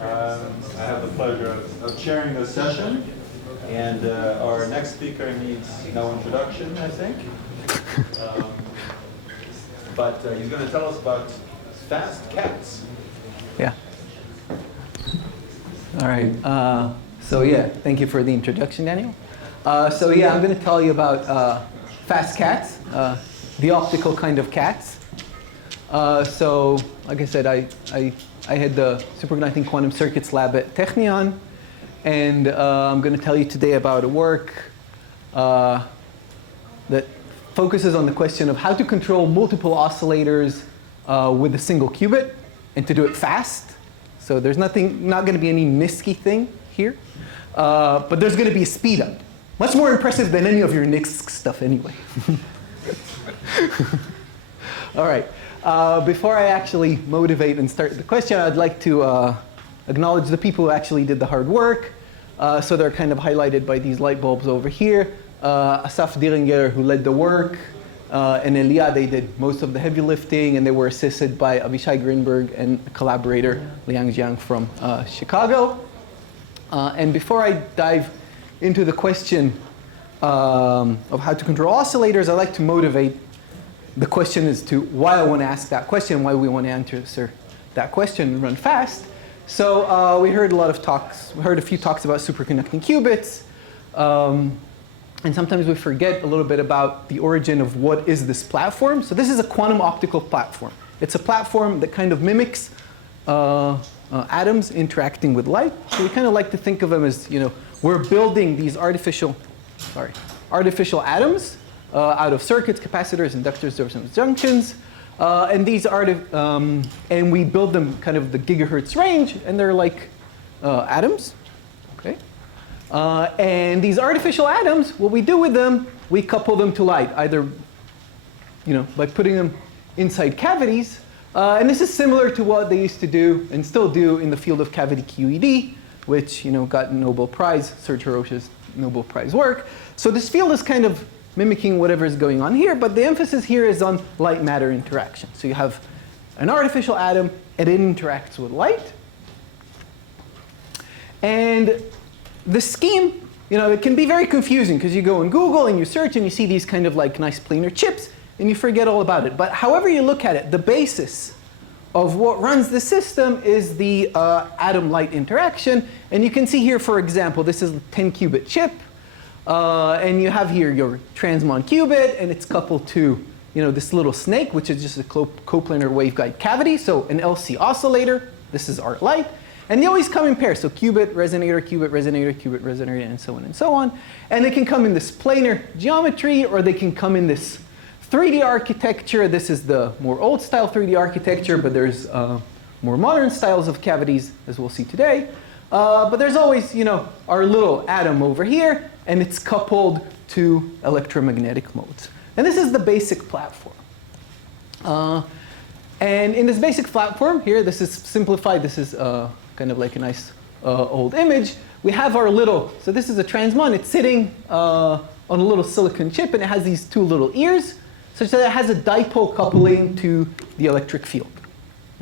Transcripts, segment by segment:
I have the pleasure of chairing this session, and our next speaker needs no introduction, I think. But he's going to tell us about fast cats. Yeah. All right. Thank you for the introduction, Daniel. I'm going to tell you about fast cats, the optical kind of cats. Like I said, I had the superconducting quantum circuits lab at Technion, and I'm going to tell you today about a work that focuses on the question of how to control multiple oscillators with a single qubit, and to do it fast. So there's not going to be any NISQ thing here, but there's going to be a speedup. Much more impressive than any of your NISQ stuff anyway. All right. Before I actually motivate and start the question, I'd like to acknowledge the people who actually did the hard work. So they're kind of highlighted by these light bulbs over here. Asaf Diringer, who led the work, and Elia, they did most of the heavy lifting, and they were assisted by Avishai Greenberg and a collaborator, Liang Jiang from Chicago. And before I dive into the question of how to control oscillators, I'd like to motivate the question as to why I want to ask that question, why we want to answer that question and run fast. So we heard a lot of talks. We heard a few talks about superconducting qubits. And sometimes we forget a little bit about the origin of what is this platform. So this is a quantum optical platform. It's a platform that kind of mimics atoms interacting with light. So we kind of like to think of them as, we're building these artificial atoms out of circuits, capacitors, inductors, resistors, junctions. And we build them kind of the gigahertz range, and they're like atoms. Okay. And these artificial atoms, what we do with them, we couple them to light, either by putting them inside cavities. And this is similar to what they used to do and still do in the field of cavity QED, which got a Nobel Prize, Serge Harosh's Nobel Prize work. So this field is kind of mimicking whatever is going on here, but the emphasis here is on light-matter interaction. So you have an artificial atom, and it interacts with light. And the scheme, it can be very confusing because you go on Google and you search and you see these kind of like nice planar chips and you forget all about it. But however you look at it, the basis of what runs the system is the atom-light interaction. And you can see here, for example, this is a 10-qubit chip. And you have here your transmon qubit, and it's coupled to this little snake, which is just a coplanar waveguide cavity. So an LC oscillator. This is our light. And they always come in pairs. So qubit, resonator, and so on and so on. And they can come in this planar geometry, or they can come in this 3D architecture. This is the more old style 3D architecture, but there's more modern styles of cavities, as we'll see today. But there's always, our little atom over here, and it's coupled to electromagnetic modes. And this is the basic platform. And in this basic platform here, this is simplified. This is kind of like a nice old image. We have our little, so this is a transmon. It's sitting on a little silicon chip, and it has these two little ears, such that it has a dipole coupling to the electric field.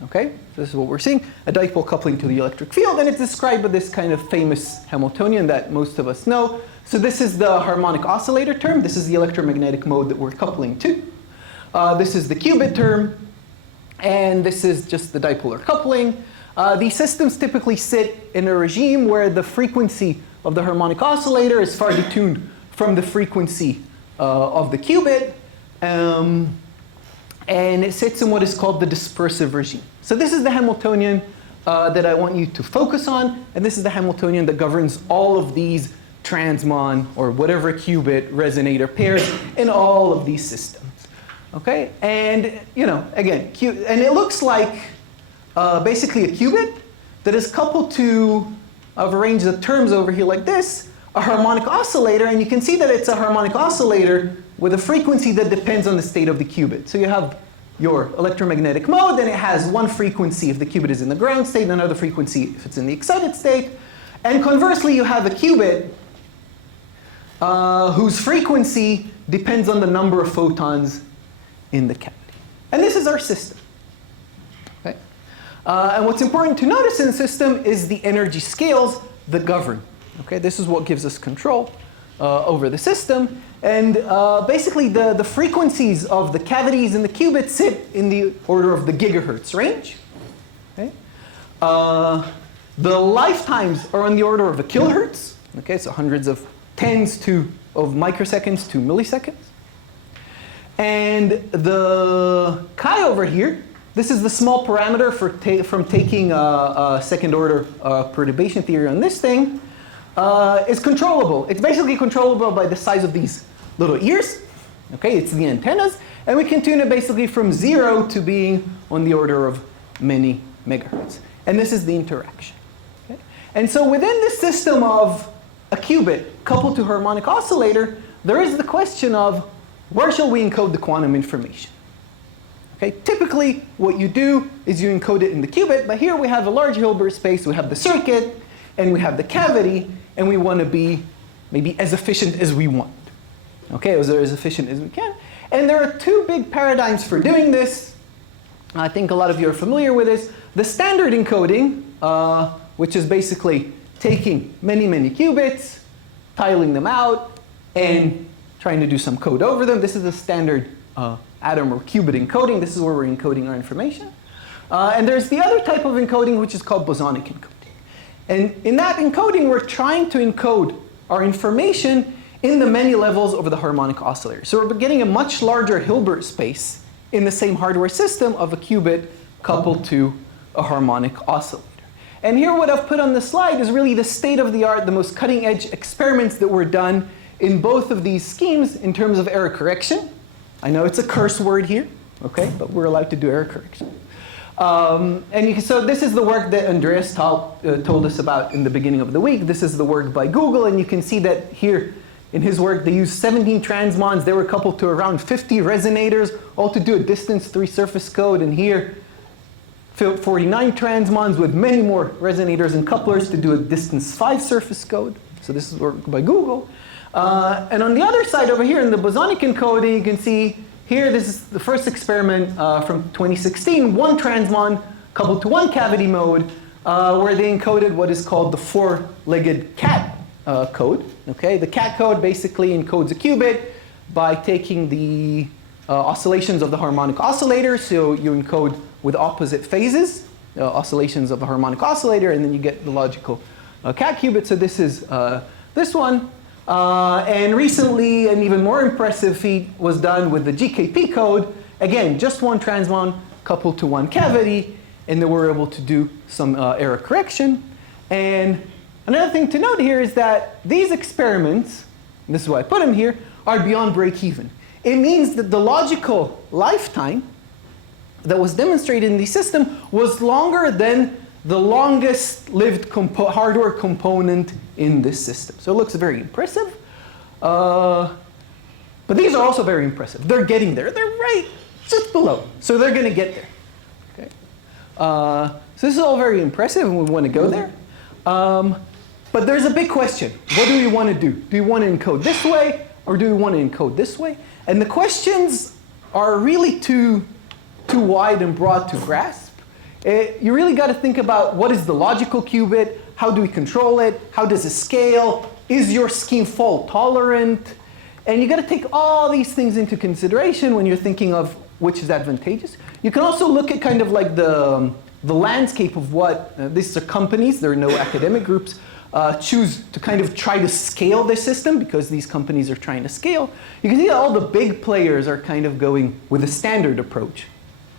Okay, so this is what we're seeing, a dipole coupling to the electric field, and it's described by this kind of famous Hamiltonian that most of us know. So this is the harmonic oscillator term. This is the electromagnetic mode that we're coupling to. This is the qubit term, and this is just the dipolar coupling. These systems typically sit in a regime where the frequency of the harmonic oscillator is far detuned from the frequency of the qubit. And it sits in what is called the dispersive regime. So this is the Hamiltonian that I want you to focus on, and this is the Hamiltonian that governs all of these transmon or whatever qubit resonator pairs in all of these systems. Okay, and again, and it looks like basically a qubit that is coupled to, I've arranged the terms over here like this, a harmonic oscillator, and you can see that it's a harmonic oscillator with a frequency that depends on the state of the qubit. So you have your electromagnetic mode, and it has one frequency if the qubit is in the ground state, and another frequency if it's in the excited state. And conversely, you have a qubit whose frequency depends on the number of photons in the cavity. And this is our system. Okay? And what's important to notice in the system is the energy scales that govern. Okay, this is what gives us control over the system. And basically, the frequencies of the cavities and the qubits sit in the order of the gigahertz range. Okay? The lifetimes are on the order of a kilohertz. Okay, so hundreds of tens of microseconds to milliseconds. And the chi over here, this is the small parameter from taking a second order perturbation theory on this thing, is controllable. It's basically controllable by the size of these little ears. Okay, it's the antennas. And we can tune it basically from 0 to being on the order of many megahertz. And this is the interaction. Okay? And so within the system of a qubit coupled to a harmonic oscillator, there is the question of where shall we encode the quantum information? Okay, typically, what you do is you encode it in the qubit, but here we have a large Hilbert space, we have the circuit, and we have the cavity, and we want to be maybe as efficient as we want. Okay, as efficient as we can. And there are two big paradigms for doing this. I think a lot of you are familiar with this. The standard encoding, which is basically taking many, many qubits, tiling them out, and trying to do some code over them. This is the standard atom or qubit encoding. This is where we're encoding our information. And there's the other type of encoding, which is called bosonic encoding. And in that encoding, we're trying to encode our information in the many levels over the harmonic oscillator. So we're getting a much larger Hilbert space in the same hardware system of a qubit coupled to a harmonic oscillator. And here what I've put on the slide is really the state of the art, the most cutting edge experiments that were done in both of these schemes in terms of error correction. I know it's a curse word here, okay, but we're allowed to do error correction. So this is the work that Andreas told us about in the beginning of the week. This is the work by Google, and you can see that here in his work they used 17 transmons. They were coupled to around 50 resonators, all to do a distance 3 surface code, and here 49 transmons with many more resonators and couplers to do a distance 5 surface code. So this is work by Google. And on the other side over here in the bosonic encoding, you can see here, this is the first experiment from 2016, one transmon coupled to one cavity mode, where they encoded what is called the 4-legged cat code. Okay, the cat code basically encodes a qubit by taking the oscillations of the harmonic oscillator. So you encode with opposite phases, oscillations of a harmonic oscillator, and then you get the logical cat qubit. So this is this one. And recently, an even more impressive feat was done with the GKP code. Again, just one transmon coupled to one cavity, and then we're able to do some error correction. And another thing to note here is that these experiments, and this is why I put them here, are beyond break even. It means that the logical lifetime that was demonstrated in the system was longer than the longest lived hardware component in this system. So it looks very impressive. But these are also very impressive. They're getting there. They're right just below. So they're going to get there. Okay. So this is all very impressive, and we want to go there. But there's a big question. What do we want to do? Do we want to encode this way, or do we want to encode this way? And the questions are really too wide and broad to grasp. You really got to think about what is the logical qubit, how do we control it, how does it scale, is your scheme fault tolerant? And you got to take all these things into consideration when you're thinking of which is advantageous. You can also look at kind of like the landscape of what, these are companies, there are no academic groups, choose to kind of try to scale the system because these companies are trying to scale. You can see that all the big players are kind of going with a standard approach.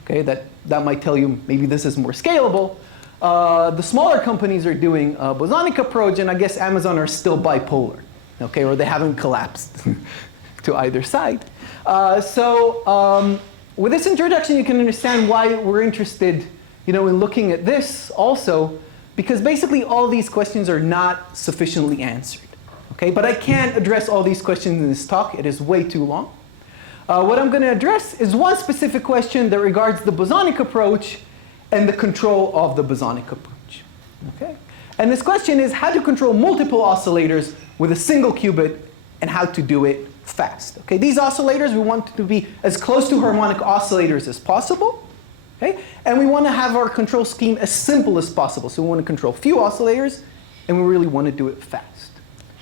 Okay, that might tell you maybe this is more scalable. The smaller companies are doing a bosonic approach, and I guess Amazon are still bipolar, okay, or they haven't collapsed to either side. With this introduction, you can understand why we're interested, in looking at this also, because basically all these questions are not sufficiently answered. Okay, but I can't address all these questions in this talk. It is way too long. What I'm going to address is one specific question that regards the bosonic approach and the control of the bosonic approach. Okay? And this question is how to control multiple oscillators with a single qubit and how to do it fast. Okay? These oscillators, we want to be as close to harmonic oscillators as possible. Okay? And we want to have our control scheme as simple as possible. So we want to control few oscillators, and we really want to do it fast.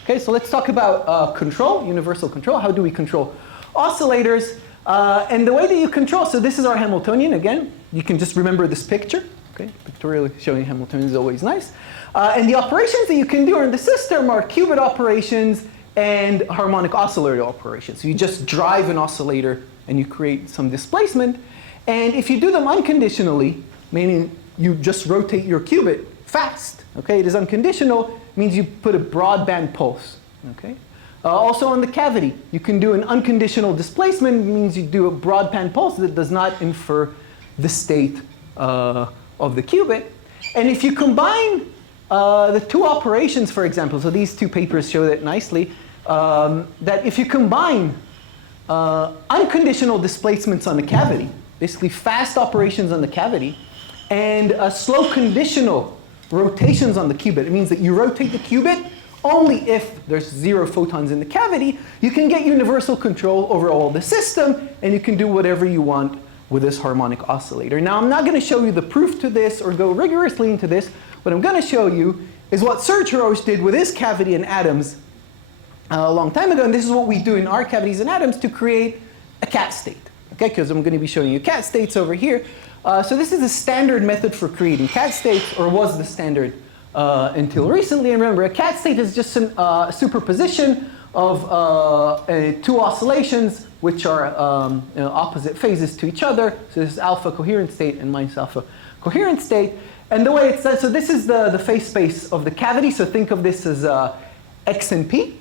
Okay, so let's talk about control, universal control. How do we control oscillators? And the way that you control, so this is our Hamiltonian again. You can just remember this picture. Okay, pictorially showing Hamiltonian is always nice. And the operations that you can do in the system are qubit operations and harmonic oscillator operations. So you just drive an oscillator and you create some displacement. And if you do them unconditionally, meaning you just rotate your qubit fast, okay, it is unconditional, means you put a broadband pulse, okay? Also on the cavity, you can do an unconditional displacement, means you do a broadband pulse that does not infer the state of the qubit. And if you combine the two operations, for example, so these two papers show that nicely, that if you combine unconditional displacements on the cavity, basically fast operations on the cavity, and slow conditional rotations on the qubit, it means that you rotate the qubit only if there's 0 photons in the cavity, you can get universal control over all the system, and you can do whatever you want with this harmonic oscillator. Now, I'm not going to show you the proof to this or go rigorously into this. What I'm going to show you is what Serge Haroche did with his cavity and atoms a long time ago, and this is what we do in our cavities and atoms to create a cat state. Okay, because I'm going to be showing you cat states over here. So this is a standard method for creating cat states, or was the standard until recently. And remember, a cat state is just a superposition of two oscillations which are opposite phases to each other. So this is alpha coherent state and minus alpha coherent state. And the way it's done, so this is the phase space of the cavity. So think of this as x and p.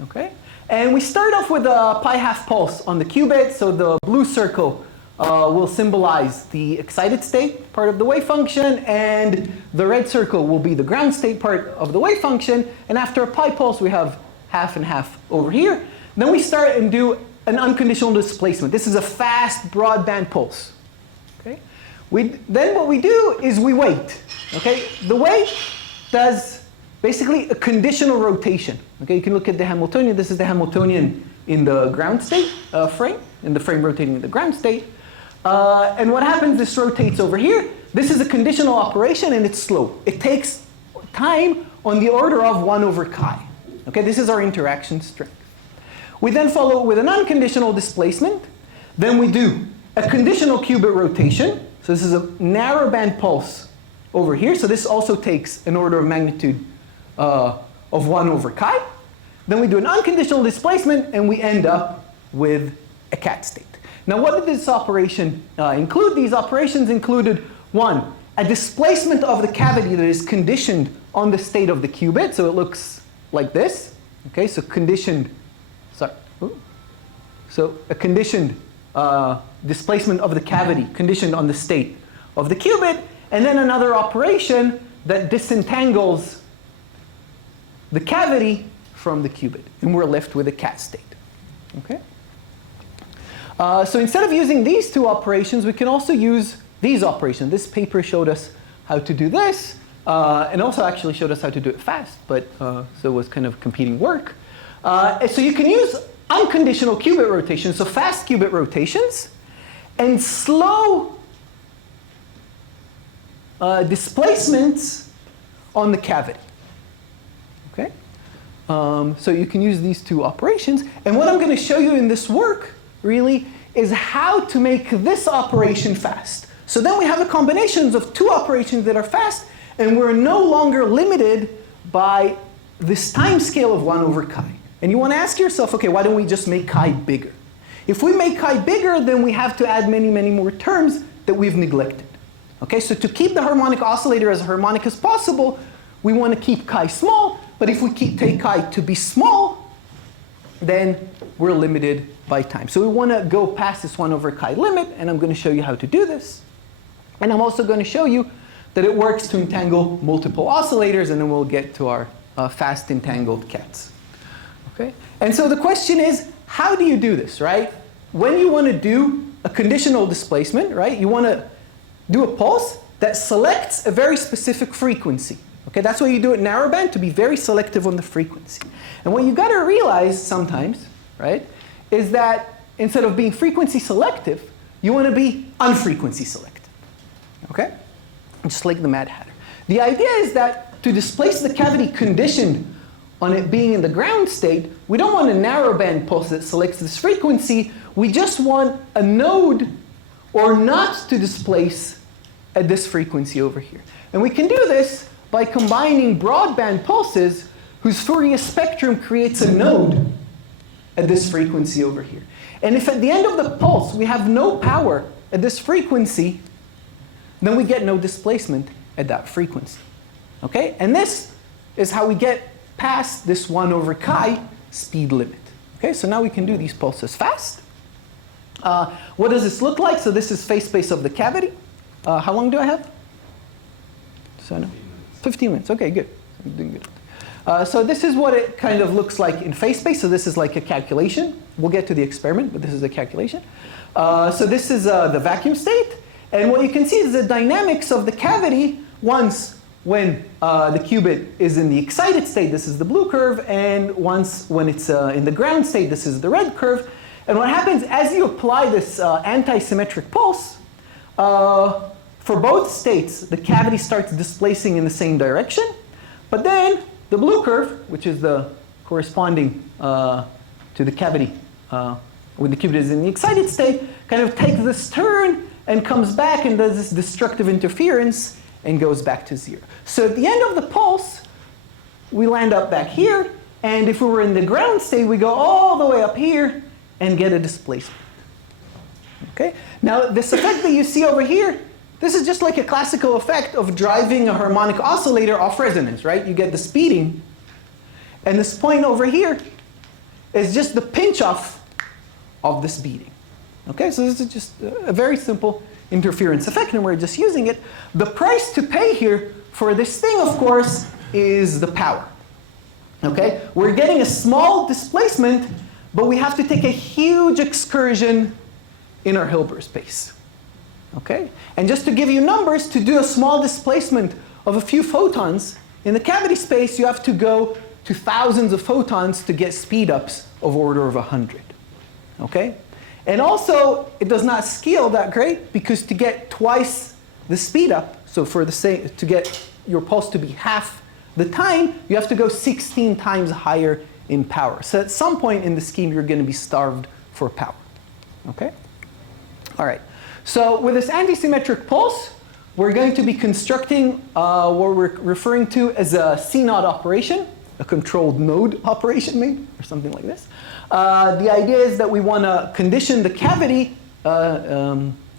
Okay? And we start off with a pi half pulse on the qubit. So the blue circle will symbolize the excited state part of the wave function, and the red circle will be the ground state part of the wave function. And after a pi pulse, we have half and half over here. Then we start and do an unconditional displacement. This is a fast broadband pulse. Okay? Then what we do is we wait. Okay? The wait does basically a conditional rotation. Okay? You can look at the Hamiltonian. This is the Hamiltonian in the ground state frame, in the frame rotating in the ground state. And what happens, this rotates over here. This is a conditional operation, and it's slow. It takes time on the order of 1 over chi. Okay, this is our interaction strength. We then follow with an unconditional displacement. Then we do a conditional qubit rotation. So this is a narrowband pulse over here. So this also takes an order of magnitude of 1 over chi. Then we do an unconditional displacement, and we end up with a cat state. Now, what did this operation include? These operations included, 1, a displacement of the cavity that is conditioned on the state of the qubit. So it looks like this. Okay, so conditioned, sorry. Ooh. So a conditioned displacement of the cavity conditioned on the state of the qubit. And then another operation that disentangles the cavity from the qubit. And we're left with a cat state. Okay? So instead of using these two operations, we can also use these operations. This paper showed us how to do this, and also actually showed us how to do it fast, but so it was kind of competing work. So you can use unconditional qubit rotations, so fast qubit rotations, and slow displacements on the cavity. Okay? So you can use these two operations. And what I'm going to show you in this work really is how to make this operation fast. So then we have a combination of two operations that are fast, and we're no longer limited by this time scale of 1 over chi. And you want to ask yourself, okay, why don't we just make chi bigger? If we make chi bigger, then we have to add many, many more terms that we've neglected. Okay, so to keep the harmonic oscillator as harmonic as possible, we want to keep chi small, but if we take chi to be small, then we're limited by time. So we want to go past this 1 over chi limit, and I'm going to show you how to do this. And I'm also going to show you that it works to entangle multiple oscillators, and then we'll get to our fast entangled cats. Okay? And so the question is, how do you do this, right? When you want to do a conditional displacement, right, you want to do a pulse that selects a very specific frequency. Okay, that's why you do it narrowband, to be very selective on the frequency. And what you got to realize sometimes, right, is that instead of being frequency selective, you want to be unfrequency selective. Okay? Just like the Mad Hatter. The idea is that to displace the cavity conditioned on it being in the ground state, we don't want a narrowband pulse that selects this frequency. We just want a node or not to displace at this frequency over here. And we can do this by combining broadband pulses whose Fourier spectrum creates a node at this frequency over here. And if at the end of the pulse we have no power at this frequency, then we get no displacement at that frequency. Okay? And this is how we get past this 1 over chi speed limit. Okay? So now we can do these pulses fast. What does this look like? So this is phase space of the cavity. How long do I have? So no? 15 minutes. Okay, good. I'm doing good. So this is what it kind of looks like in phase space. So this is like a calculation. We'll get to the experiment, but this is a calculation. So this is the vacuum state. And what you can see is the dynamics of the cavity once when the qubit is in the excited state, this is the blue curve, and once when it's in the ground state, this is the red curve. And what happens as you apply this anti-symmetric pulse, for both states, the cavity starts displacing in the same direction. But then the blue curve, which is the corresponding to the cavity when the qubit is in the excited state, kind of takes this turn and comes back and does this destructive interference and goes back to 0. So at the end of the pulse, we land up back here. And if we were in the ground state, we go all the way up here and get a displacement. Okay? Now, this effect that you see over here, this is just like a classical effect of driving a harmonic oscillator off resonance, right? You get the speeding. And this point over here is just the pinch-off of the speeding. Okay, so this is just a very simple interference effect, and we're just using it. The price to pay here for this thing, of course, is the power. Okay, we're getting a small displacement, but we have to take a huge excursion in our Hilbert space. Okay, and just to give you numbers, to do a small displacement of a few photons in the cavity space, you have to go to thousands of photons to get speedups of order of 100. Okay. And also, it does not scale that great, because to get twice the speed up, so for the same, to get your pulse to be half the time, you have to go 16 times higher in power. So at some point in the scheme, you're going to be starved for power. Okay? All right. So with this anti-symmetric pulse, we're going to be constructing what we're referring to as a C0 operation, a controlled node operation, maybe, or something like this. The idea is that we want to condition the cavity, we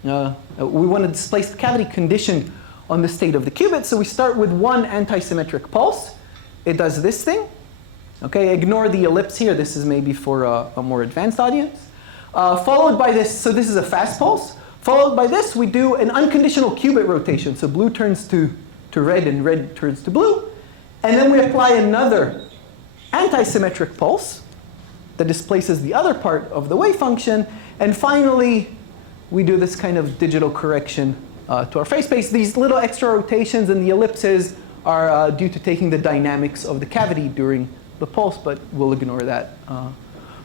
want to displace the cavity conditioned on the state of the qubit. So we start with one anti-symmetric pulse. It does this thing. Okay, ignore the ellipse here. This is maybe for a more advanced audience. Followed by this, so this is a fast pulse. Followed by this, we do an unconditional qubit rotation. So blue turns to red and red turns to blue. And then we apply another anti-symmetric pulse that displaces the other part of the wave function. And finally, we do this kind of digital correction to our phase space. These little extra rotations and the ellipses are due to taking the dynamics of the cavity during the pulse, but we'll ignore that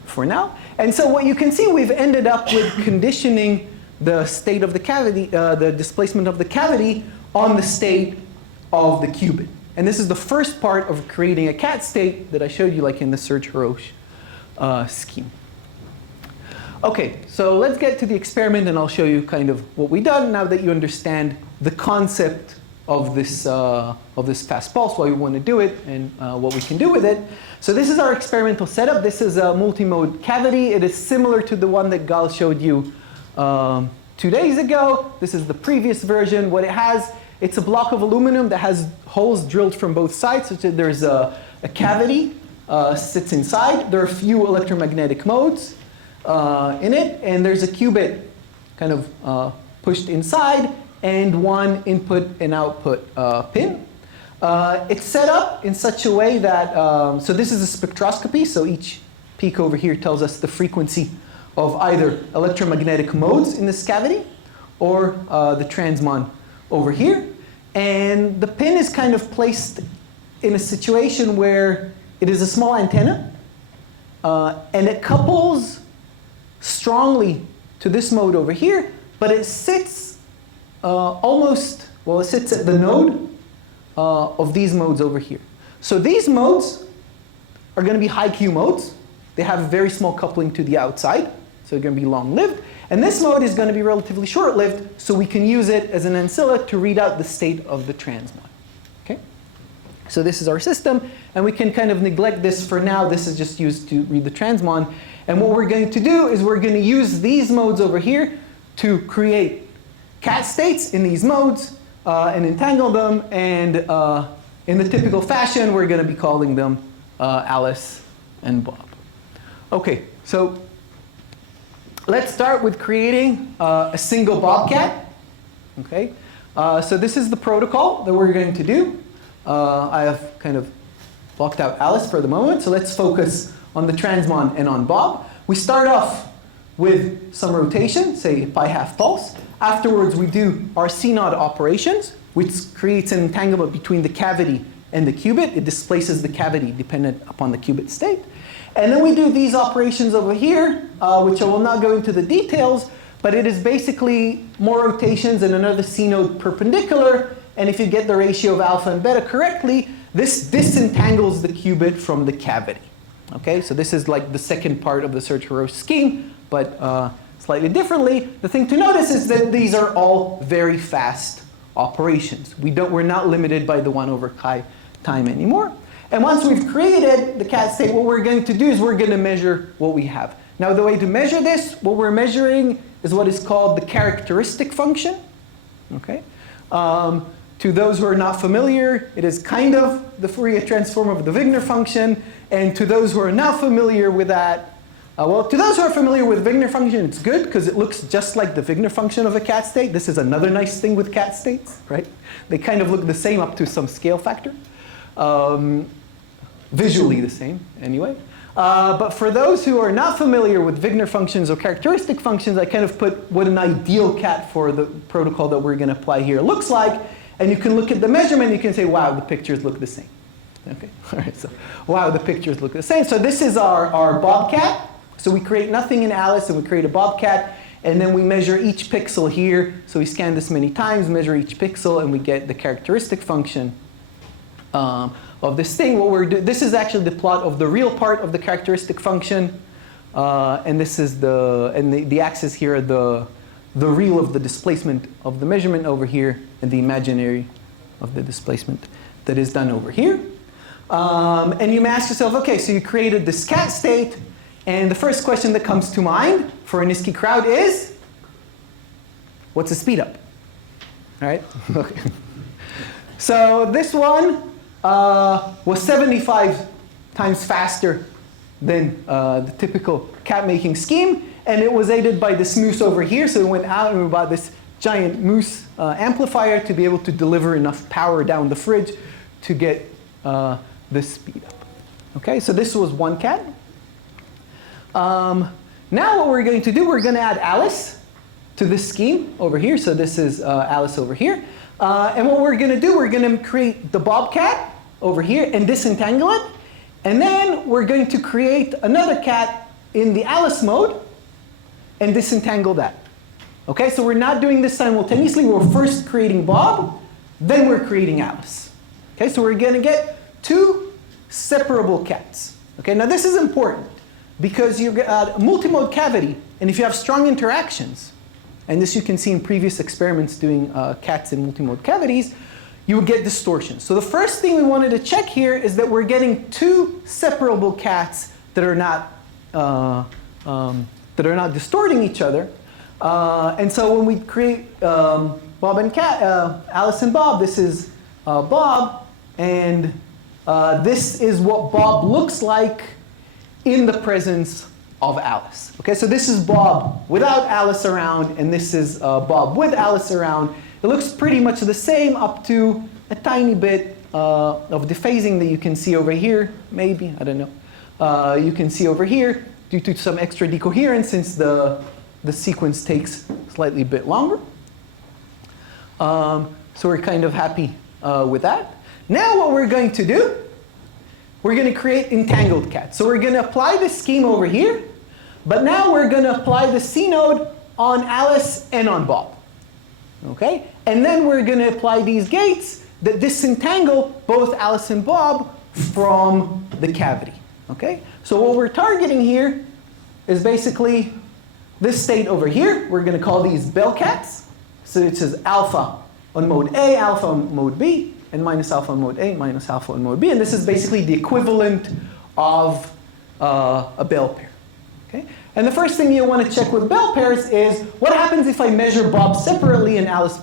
for now. And so what you can see, we've ended up with conditioning the state of the cavity, the displacement of the cavity on the state of the qubit. And this is the first part of creating a cat state that I showed you, like in the Serge-Haroche scheme. Okay, so let's get to the experiment, and I'll show you kind of what we've done now that you understand the concept of this fast pulse, why we want to do it, and what we can do with it. So this is our experimental setup. This is a multi-mode cavity. It is similar to the one that Gal showed you 2 days ago. This is the previous version. What it has, it's a block of aluminum that has holes drilled from both sides. So there's a cavity sits inside. There are a few electromagnetic modes in it, and there's a qubit kind of pushed inside, and one input and output pin. It's set up in such a way that, so this is a spectroscopy, so each peak over here tells us the frequency of either electromagnetic modes in this cavity or the transmon over here. And the pin is kind of placed in a situation where it is a small antenna, and it couples strongly to this mode over here, but it sits almost, well, it sits at the node of these modes over here. So these modes are going to be high Q modes. They have a very small coupling to the outside, so they're going to be long-lived. And this mode is going to be relatively short-lived, so we can use it as an ancilla to read out the state of the transmon. Okay? So this is our system, and we can kind of neglect this for now. This is just used to read the transmon. And what we're going to do is we're going to use these modes over here to create cat states in these modes and entangle them. And in the typical fashion, we're going to be calling them Alice and Bob. OK, so let's start with creating a single bobcat. Okay, so this is the protocol that we're going to do. I have kind of blocked out Alice for the moment, so let's focus on the transmon and on Bob. We start off with some rotation, say pi half pulse. Afterwards, we do our CNOD operations, which creates an entanglement between the cavity and the qubit. It displaces the cavity dependent upon the qubit state. And then we do these operations over here, which I will not go into the details, but it is basically more rotations and another CNode perpendicular. And if you get the ratio of alpha and beta correctly, this disentangles the qubit from the cavity. Okay, so this is like the second part of the search-Haroche scheme, but slightly differently. The thing to notice is that these are all very fast operations. We're not limited by the 1/chi time anymore. And once we've created the cat state, what we're going to do is we're going to measure what we have. Now, the way to measure this, what we're measuring is what is called the characteristic function. Okay. To those who are not familiar, it is kind of the Fourier transform of the Wigner function. And to those who are not familiar with that, well, to those who are familiar with Wigner function, it's good because it looks just like the Wigner function of a cat state. This is another nice thing with cat states, right? They kind of look the same up to some scale factor. Visually the same, anyway. But for those who are not familiar with Wigner functions or characteristic functions, I kind of put what an ideal cat for the protocol that we're going to apply here looks like. And you can look at the measurement, and you can say, wow, the pictures look the same. Okay, all right, so wow, the pictures look the same. So this is our bobcat. So we create nothing in Alice, and we create a bobcat. And then we measure each pixel here. So we scan this many times, measure each pixel, and we get the characteristic function of this thing. This is actually the plot of the real part of the characteristic function. And this is the axis here, the real of the displacement of the measurement over here, and the imaginary of the displacement that is done over here. And you may ask yourself, OK, so you created this cat state. And the first question that comes to mind for a NISQ crowd is, what's a speedup? All right? OK. So this one was 75 times faster than the typical cat-making scheme. And it was aided by this moose over here. So we went out and we bought this giant moose amplifier to be able to deliver enough power down the fridge to get this speed up. OK, so this was one cat. Now what we're going to do, we're going to add Alice to this scheme over here. So this is Alice over here. And what we're going to do, we're going to create the bobcat over here and disentangle it. And then we're going to create another cat in the Alice mode and disentangle that. OK, so we're not doing this simultaneously. We're first creating Bob, then we're creating Alice. OK, so we're going to get two separable cats. OK, now this is important because you get a multimode cavity. And if you have strong interactions, and this you can see in previous experiments doing cats in multimode cavities, you would get distortion. So the first thing we wanted to check here is that we're getting two separable cats that are not distorting each other. And so when we create Bob and Alice and Bob, this is Bob, and this is what Bob looks like in the presence of Alice. Okay, so this is Bob without Alice around, and this is Bob with Alice around. It looks pretty much the same up to a tiny bit of dephasing that you can see over here, maybe, I don't know. You can see over here due to some extra decoherence since the sequence takes slightly bit longer. So we're kind of happy with that. Now what we're going to do, we're going to create entangled cats. So we're going to apply this scheme over here. But now we're going to apply the C node on Alice and on Bob. Okay? And then we're going to apply these gates that disentangle both Alice and Bob from the cavity. Okay? So what we're targeting here is basically this state over here. We're going to call these bell cats. So it says alpha on mode A, alpha on mode B, and minus alpha on mode A, minus alpha on mode B. And this is basically the equivalent of a bell pair. Okay? And the first thing you want to check with bell pairs is what happens if I measure Bob separately and Alice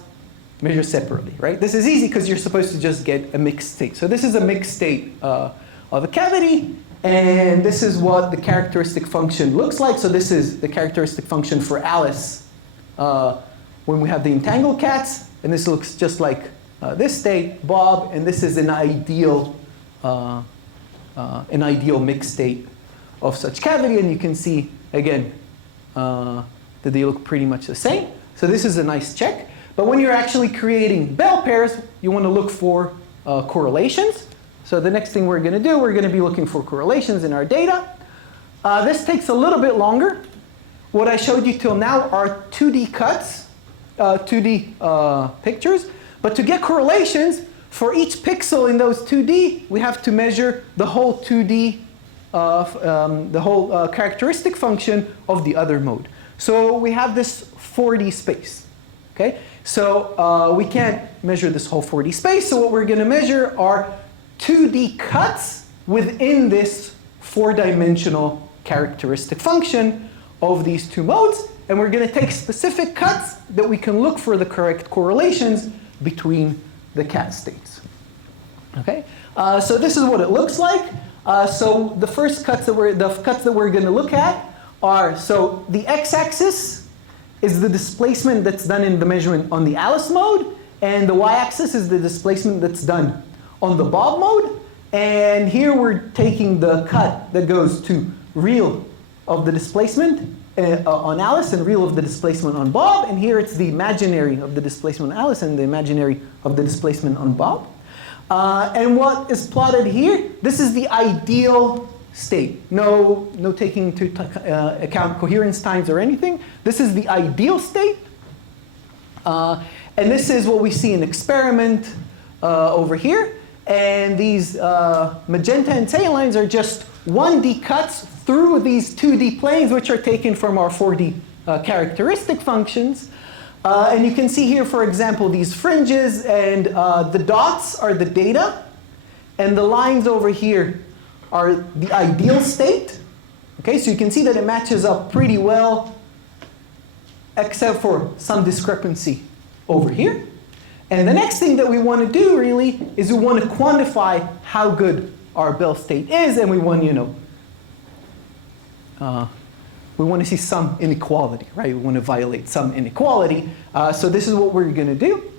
measure separately, right? This is easy because you're supposed to just get a mixed state. So this is a mixed state of a cavity, and this is what the characteristic function looks like. So this is the characteristic function for Alice when we have the entangled cats, and this looks just like this state, Bob, and this is an ideal mixed state of such cavity, and you can see again that they look pretty much the same. So this is a nice check. But when you're actually creating bell pairs, you want to look for correlations. So the next thing we're going to do, we're going to be looking for correlations in our data. This takes a little bit longer. What I showed you till now are 2D cuts, 2D pictures. But to get correlations, for each pixel in those 2D, we have to measure the whole 2D, the whole characteristic function of the other mode. So we have this 4D space. Okay? So we can't measure this whole 4D space. So what we're going to measure are 2D cuts within this 4-dimensional characteristic function of these two modes. And we're going to take specific cuts that we can look for the correct correlations between the cat states. Okay? So this is what it looks like. So the first cuts that we're going to look at are, so the x-axis is the displacement that's done in the measurement on the Alice mode, and the y-axis is the displacement that's done on the Bob mode. And here we're taking the cut that goes to real of the displacement on Alice and real of the displacement on Bob. And here it's the imaginary of the displacement on Alice and the imaginary of the displacement on Bob. And what is plotted here, this is the ideal state. No taking into account coherence times or anything. This is the ideal state. And this is what we see in experiment over here. And these magenta and tan lines are just 1D cuts through these 2D planes, which are taken from our 4D characteristic functions. And you can see here, for example, these fringes, and the dots are the data, and the lines over here are the ideal state. Okay, so you can see that it matches up pretty well, except for some discrepancy over here. And the next thing that we want to do, really, is we want to quantify how good our Bell state is, and we want, we want to see some inequality, right? We want to violate some inequality. So this is what we're going to do.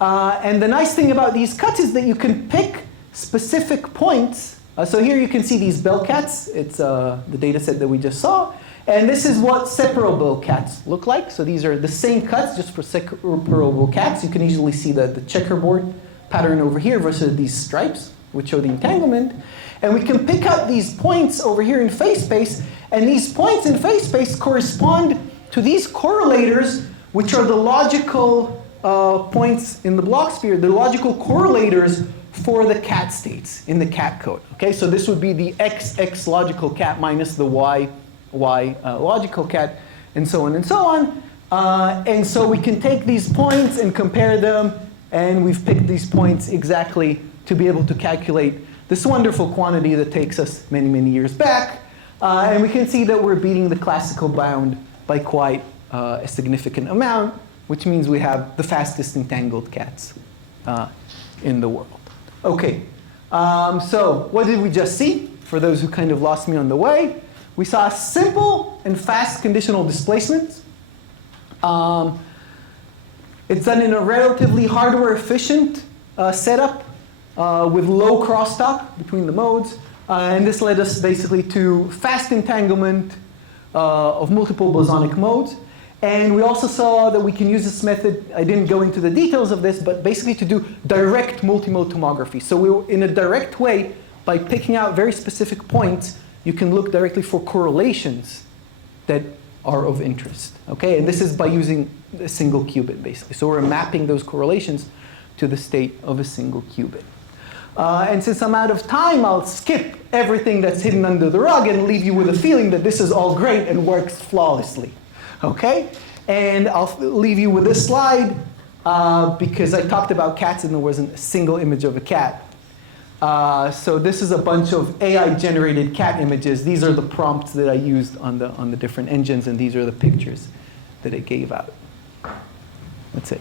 And the nice thing about these cuts is that you can pick specific points. So here you can see these bell cats. It's the data set that we just saw. And this is what separable cats look like. So these are the same cuts, just for separable cats. You can easily see the checkerboard pattern over here versus these stripes, which show the entanglement. And we can pick up these points over here in phase space. And these points in phase space correspond to these correlators, which are the logical points in the block sphere, the logical correlators for the cat states in the cat code. Okay, so this would be the XX logical cat minus the Y logical cat, and so on and so on. And so we can take these points and compare them, and we've picked these points exactly to be able to calculate this wonderful quantity that takes us many, many years back. And we can see that we're beating the classical bound by quite a significant amount, which means we have the fastest entangled cats in the world. Okay, so what did we just see? For those who kind of lost me on the way, we saw simple and fast conditional displacements. It's done in a relatively hardware efficient setup with low crosstalk between the modes. And this led us basically to fast entanglement of multiple bosonic modes. And we also saw that we can use this method. I didn't go into the details of this, but basically to do direct multimode tomography. So we, in a direct way, by picking out very specific points, you can look directly for correlations that are of interest. Okay, and this is by using a single qubit, basically. So we're mapping those correlations to the state of a single qubit. And since I'm out of time, I'll skip everything that's hidden under the rug and leave you with a feeling that this is all great and works flawlessly. Okay? And I'll leave you with this slide because I talked about cats and there wasn't a single image of a cat. So this is a bunch of AI-generated cat images. These are the prompts that I used on the different engines, and these are the pictures that it gave out. That's it.